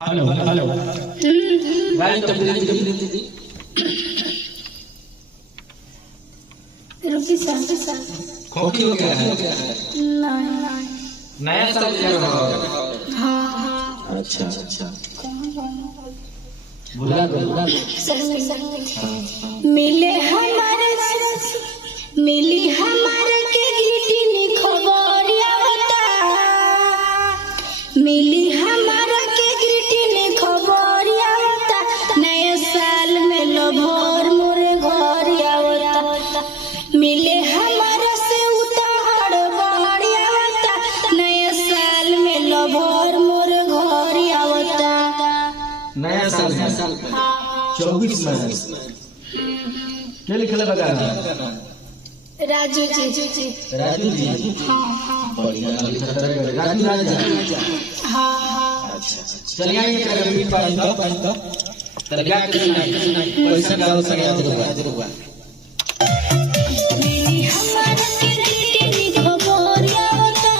hello hello गाड़ी तो दीदी रुकी सर खोखी हो गया है नहीं नया साल क्या रहा हाँ अच्छा अच्छा बुला दो मिले हमारे मिली हमारे के गिटी ने खबरिया बता मिली हमारे के गिटी ने खबरिया बता नए साल में लभर मोरे घर आवता मिले हमारे से उतार बढ़िया बता नए साल में लभर मोरे घर आवता नया साल 24 में क्या लिखल है बगाना राजू जी राजू जी बढ़िया राजू राजा हाँ अच्छा चलिए आइए कभी पानी तो तरबिया के पैसा डालो सके आज मिली हमारे के गिटी ने खबरिया बता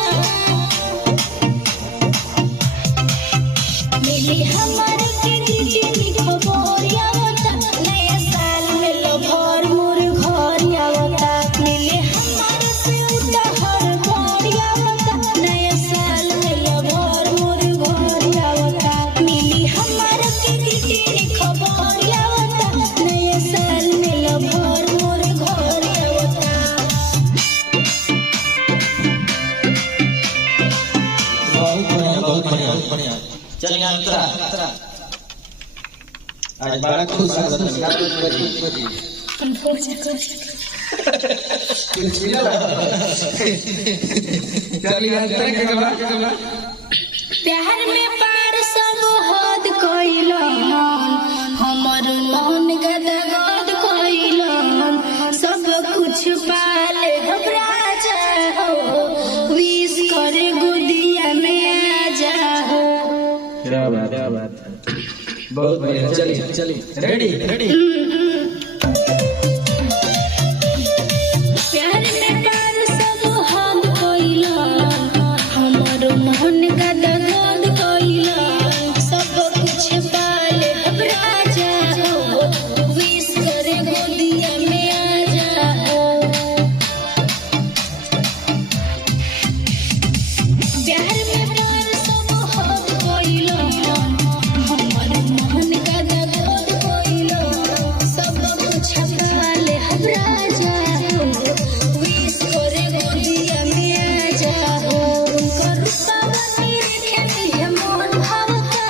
मिली हमारे के गिटी ने खबरिया बता नया साल में लभर मोर घर आवता मिले हमारे से उतार बढ़िया बता नया साल में लभर मोर घर आवता मिली हमारे के गिटी ने खबरिया बता नया साल में लभर मोर घर आवता बहुत बढ़िया चलिए अंतरा आज बड़ा खुश है कुछ मिला चलिए अंतरा के कमरा प्यार में पार सब हद कइलन हमर मन गदगद कइलन सब कुछ पाले हमरा जाओ विश करे गोदिया में आ जाओ क्या बात है बहुत बढ़िया चलिए रेडी प्यार में पार सब हद कइलन हमर मन गदगद कइलन सब कुछ पाले हमरा जाओ विश करे गोदिया में आ जाओ प्यार में पार सब हद कइलन हमर मन गदगद कइलन सब कुछ पाले हमरा जाओ विश करे गोदिया में आ जाओ उनकर रूपवा देखे है मन भावता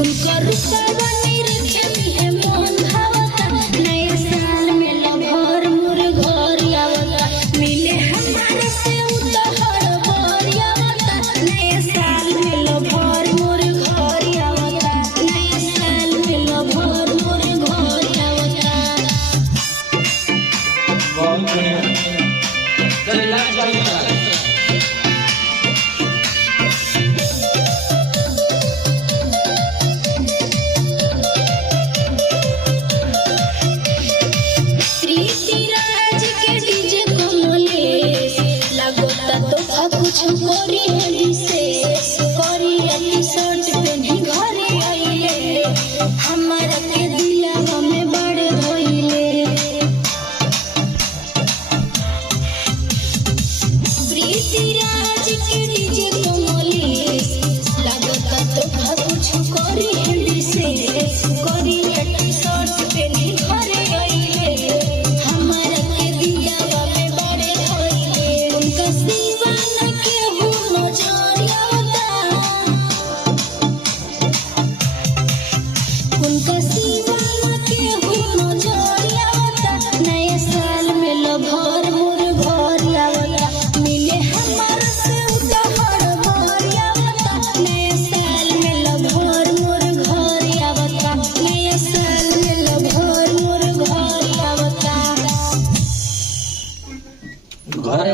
उनकर रूपवा देखे है मन भावता नए साल में लभर मोर घर आवता मिले हमारे से उतार बढ़िया आवता नए साल में लभर मोर घर आवता नए साल में लभर मोर घर आवता बहुत बढ़िया चलिए लास्ट बारी प्रीति राज के डीजे कमलेश लगोता तो कुछ करी विशेष करी शर्ट पहनी घरे आइले हमारा के दिलवा में बड़े धइले प्रीति राज के डीजे कमलेश लगोता तो कुछ करी विशेष करी शर्ट पहनी घरे आइले हमारा के दिलवा में बड़े धइले उनका दीवाना के हो नजरिया उनका दीवाना के हो नजरिया नए साल में लभर मोर घर आवता मिले हमार से उतार बढ़िया आवता नए साल में लभर मोर घर आवता नए साल में लभर मोर घर आवता घर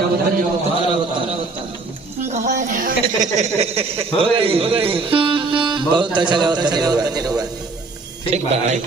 हो गई बहुत अच्छा लगा ठीक बाय